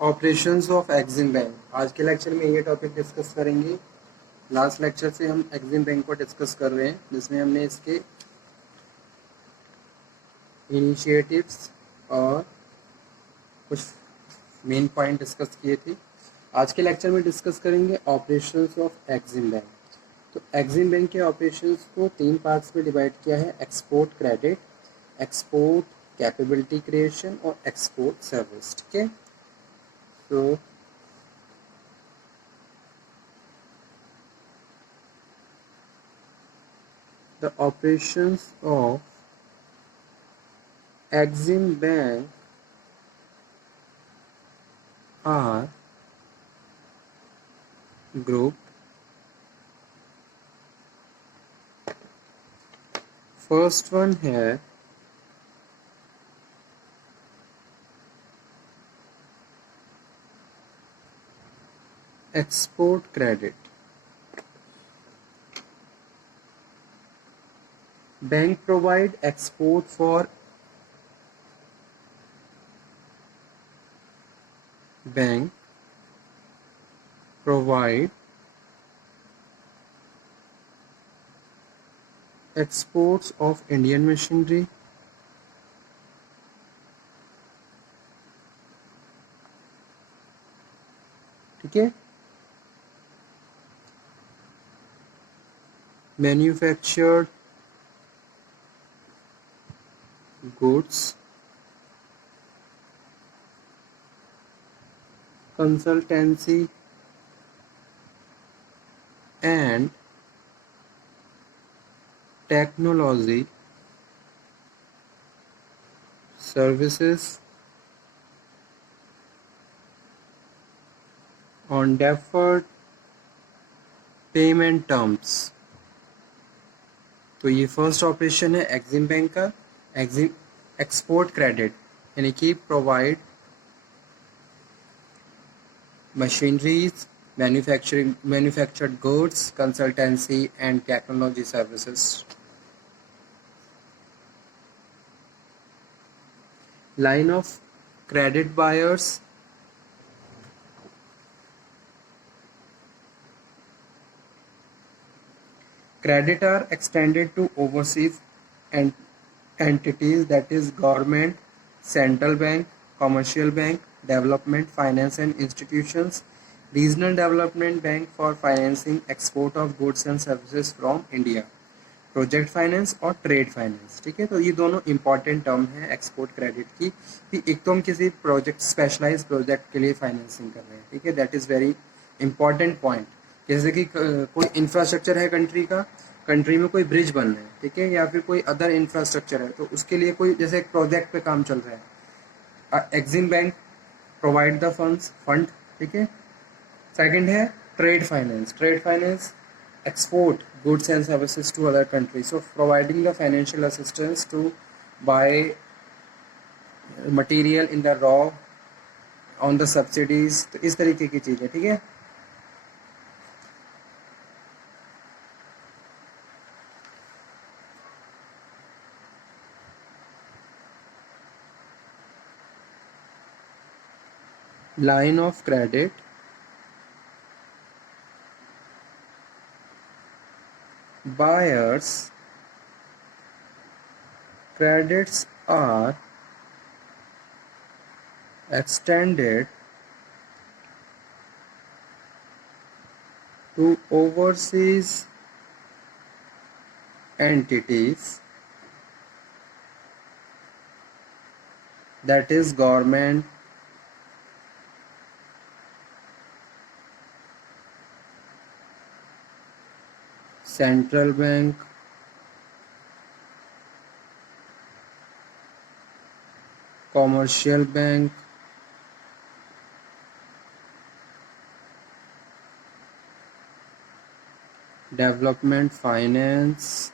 Operations of Exim bank. आज के lecture में ये टॉपिक डिस्कस करेंगे। लास्ट लेक्चर से हम एक्सिम बैंक को डिस्कस कर रहे हैं, जिसमें हमने इसके इनिशिएटिव्स और कुछ मेन पॉइंट डिस्कस किए थे। आज के लेक्चर में डिस्कस करेंगे ऑपरेशंस ऑफ एक्सिम बैंक। तो एक्सिम बैंक के ऑपरेशंस को 3 पार्ट्स में डिवाइड किया है: export credit, export capability creation और एक्सपोर्ट सर्विस। ठीक है, तो the operations of Exim Bank are grouped. First one है export credit. Bank provide export for bank provide exports of Indian machinery, ठीक है, manufactured goods, consultancy and technology services on deferred payment terms। तो ये first operation है Exim bank का। Exim export credit यानी कि provide machineries, manufactured goods, consultancy and technology services. Line of credit buyers, credit are extended to overseas entities, that is government, central bank, commercial bank, development finance and institutions, regional development bank for financing export of goods and services from India, project finance और trade finance. ठीक है, तो ये दोनों important term है export credit की कि एक तो हम किसी प्रोजेक्ट, स्पेशलाइज प्रोजेक्ट के लिए फाइनेंसिंग कर रहे हैं। ठीक है, that is very important point. जैसे कि कोई इंफ्रास्ट्रक्चर है कंट्री का, कंट्री में कोई ब्रिज बन रहा है, ठीक है, या फिर कोई अदर इंफ्रास्ट्रक्चर है, तो उसके लिए कोई जैसे एक प्रोजेक्ट पे काम चल रहा है, Exim bank provide the fund. ठीक है, सेकंड है trade finance. Trade finance export goods and services to other countries, so providing the financial assistance to buy material in the raw on the subsidies। तो इस तरीके की चीज़ है। ठीक है, line of credit, buyers credits are extended to overseas entities, that is government, central bank, commercial bank, development finance,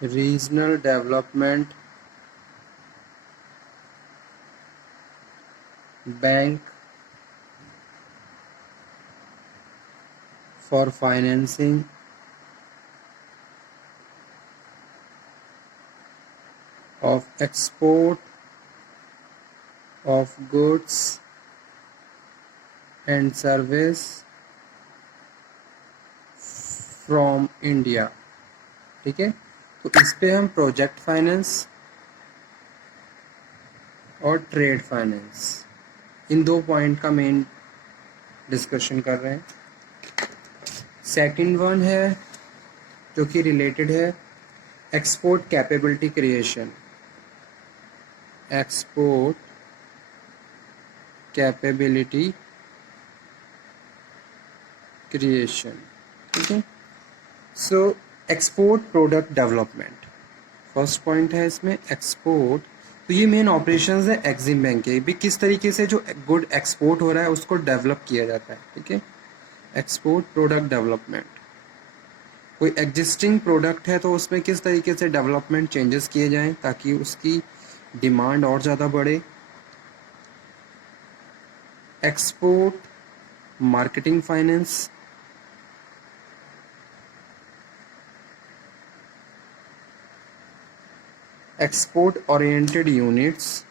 regional development bank for financing of export of goods and service from India. ठीक है, तो इस पे हम project finance और trade finance इन दो point का main discussion कर रहे हैं। सेकंड वन है जो कि रिलेटेड है export capability creation. Export capability creation. ठीक है, so export product development first point है इसमें एक्सपोर्ट। तो ये मेन ऑपरेशंस है एक्सिम बैंक के भी, किस तरीके से जो गुड एक्सपोर्ट हो रहा है उसको डेवलप किया जाता है। ठीक है, एक्सपोर्ट प्रोडक्ट डेवलपमेंट, कोई एग्जिस्टिंग प्रोडक्ट है तो उसमें किस तरीके से डेवलपमेंट चेंजेस किए जाएं ताकि उसकी डिमांड और ज़्यादा बढ़े। Export marketing finance, export oriented units,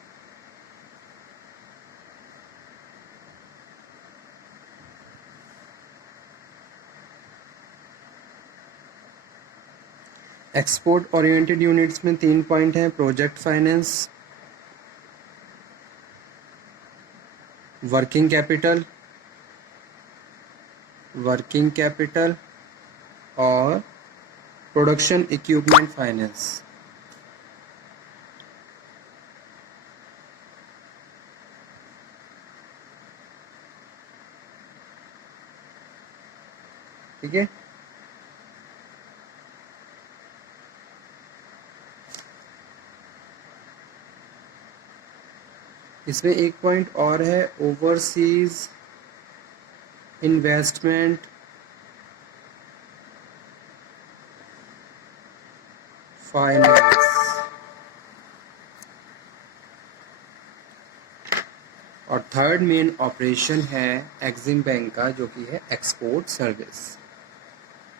export oriented units में 3 पॉइंट हैं, प्रोजेक्ट फाइनेंस, वर्किंग कैपिटल और प्रोडक्शन इक्विपमेंट फाइनेंस। ठीक है, इसमें एक पॉइंट और है ओवरसीज इन्वेस्टमेंट फाइनेंस। और थर्ड मेन ऑपरेशन है एक्सिम बैंक का जो कि है एक्सपोर्ट सर्विस।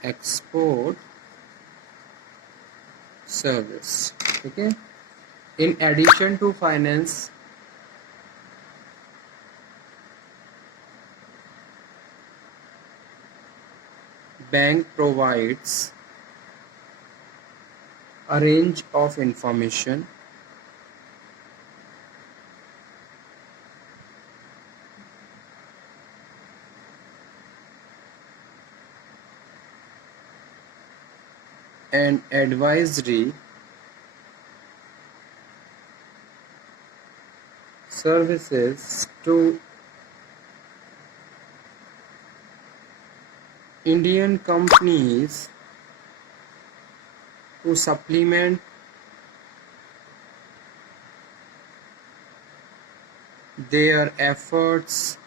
एक्सपोर्ट सर्विस, ठीक है। In addition to finance, bank provides a range of information and advisory services to Indian companies to supplement their efforts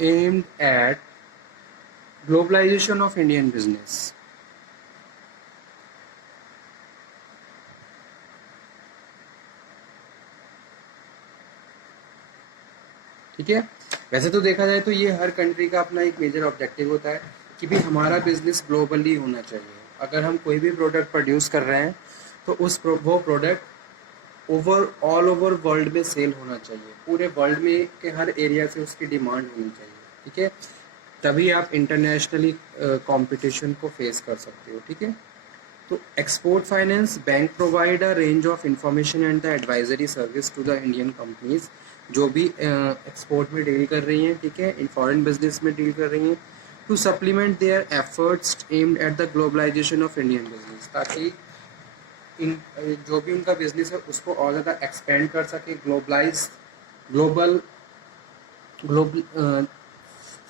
aimed at globalization of Indian business। ठीक है, वैसे तो देखा जाए तो ये हर कंट्री का अपना एक मेजर ऑब्जेक्टिव होता है कि भी हमारा बिजनेस ग्लोबली होना चाहिए। अगर हम कोई भी प्रोडक्ट प्रोड्यूस कर रहे हैं तो वो प्रोडक्ट ऑल ओवर वर्ल्ड में सेल होना चाहिए, पूरे वर्ल्ड में के हर एरिया से उसकी डिमांड होनी चाहिए। ठीक है, तभी आप इंटरनेशनली कंपटीशन को फेस कर सकते हो। ठीक है, तो export finance bank provide a range of information and the advisory service to the Indian companies जो भी एक्सपोर्ट में डील कर रही हैं। ठीक है, इन फॉरेन बिजनेस में डील कर रही हैं, to supplement their efforts aimed at the globalisation of Indian business, ताकि इन जो भी उनका बिजनेस है उसको और ज़्यादा एक्सपेंड कर सके, ग्लोबल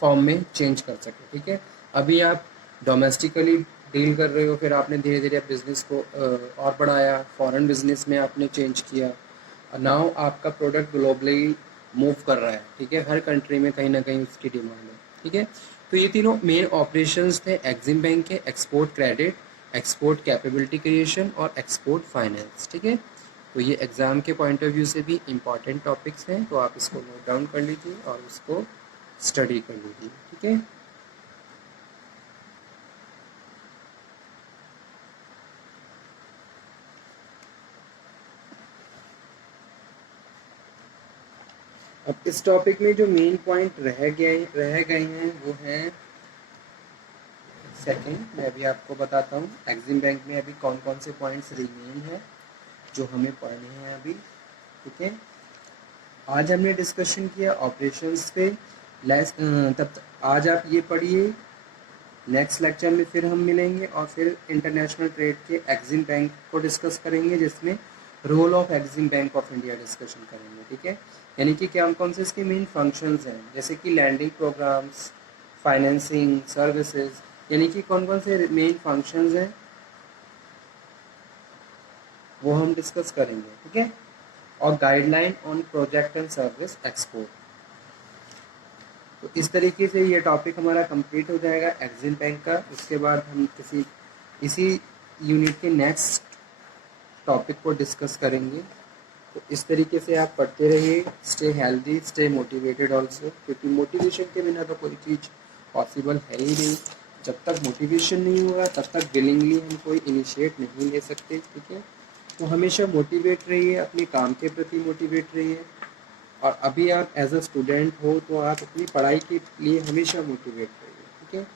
फॉर्म में चेंज कर सके। ठीक है, अभी आप डोमेस्टिकली डील कर रहे हो, फिर आपने धीरे धीरे बिजनेस को और बढ़ाया, फॉरेन बिजनेस में आपने चेंज किया, नाउ आपका प्रोडक्ट ग्लोबली मूव कर रहा है। ठीक है, हर कंट्री में कहीं ना कहीं उसकी डिमांड है। ठीक है, तो ये तीनों मेन ऑपरेशंस थे एक्सिम बैंक के, export credit, export capability creation और एक्सपोर्ट फाइनेंस। ठीक है, तो ये एग्ज़ाम के पॉइंट ऑफ व्यू से भी इम्पॉर्टेंट टॉपिक्स हैं, तो आप इसको नोट डाउन कर लीजिए और उसको स्टडी कर लीजिए। ठीक है। अब इस टॉपिक में जो मेन पॉइंट रह गए हैं वो हैं, सेकंड मैं अभी आपको बताता हूँ एग्जिम बैंक में अभी कौन कौन से पॉइंट्स रिमेन हैं जो हमें पढ़ने हैं अभी। ठीक है, आज हमने डिस्कशन किया ऑपरेशंस पे। तब आज आप ये पढ़िए, नेक्स्ट लेक्चर में फिर हम मिलेंगे और फिर इंटरनेशनल ट्रेड के एग्जिम बैंक को डिस्कस करेंगे, जिसमें role of Exim bank of India discussion करेंगे। ठीक है, यानी कि क्या कौन से इसके मेन फंक्शंस हैं, जैसे कि लैंडिंग प्रोग्राम्स, फाइनेंसिंग सर्विसेज, यानी कि कौन कौन से मेन फंक्शंस हैं वो हम डिस्कस करेंगे। ठीक है, और guideline on project and service export. तो इस तरीके से ये टॉपिक हमारा कंप्लीट हो जाएगा एग्जिम बैंक का। उसके बाद हम इसी यूनिट के नेक्स्ट टॉपिक को डिस्कस करेंगे। तो इस तरीके से आप पढ़ते रहिए, stay healthy, stay motivated also, क्योंकि मोटिवेशन के बिना तो कोई चीज़ पॉसिबल है ही नहीं। जब तक मोटिवेशन नहीं होगा तब तक विलिंगली हम कोई इनिशिएट नहीं ले सकते। ठीक है, तो हमेशा मोटिवेट रहिए, अपने काम के प्रति मोटिवेट रहिए। और अभी आप एज अ स्टूडेंट हो तो आप अपनी पढ़ाई के लिए हमेशा मोटिवेट रहिए। ठीक है,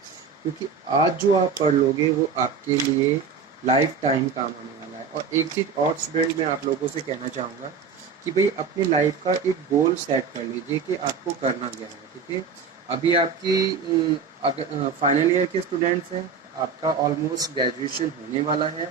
क्योंकि आज जो आप पढ़ लोगे वो आपके लिए लाइफ टाइम काम आने वाला है। और एक चीज़ और स्टूडेंट मैं आप लोगों से कहना चाहूँगा कि भाई अपनी लाइफ का एक गोल सेट कर लीजिए कि आपको करना क्या है। ठीक है, अभी आपकी अगर फाइनल ईयर के स्टूडेंट्स हैं, आपका ऑलमोस्ट ग्रेजुएशन होने वाला है,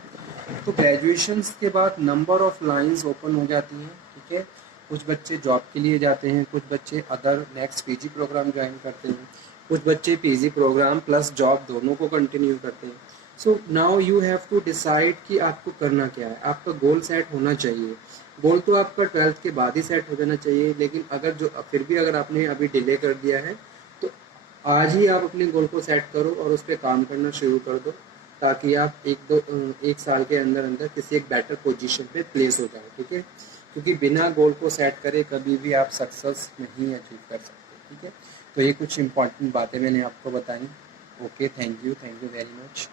तो ग्रेजुएशन के बाद नंबर ऑफ लाइंस ओपन हो जाती हैं। ठीक है, कुछ बच्चे जॉब के लिए जाते हैं, कुछ बच्चे other next PG programme join करते हैं, कुछ बच्चे पीजी प्रोग्राम प्लस जॉब दोनों को कंटिन्यू करते हैं। So now you have to decide कि आपको करना क्या है। आपका गोल सेट होना चाहिए। गोल तो आपका 12th के बाद ही सेट हो जाना चाहिए, लेकिन अगर जो फिर भी अगर आपने अभी डिले कर दिया है तो आज ही आप अपने गोल को सेट करो और उस पर काम करना शुरू कर दो, ताकि आप एक साल के अंदर अंदर किसी एक बेटर पोजीशन पे प्लेस हो जाए। ठीक है, क्योंकि बिना गोल को सेट करे कभी भी आप सक्सेस नहीं अचीव कर सकते। ठीक है, तो ये कुछ इंपॉर्टेंट बातें मैंने आपको बताई। Okay, thank you very much.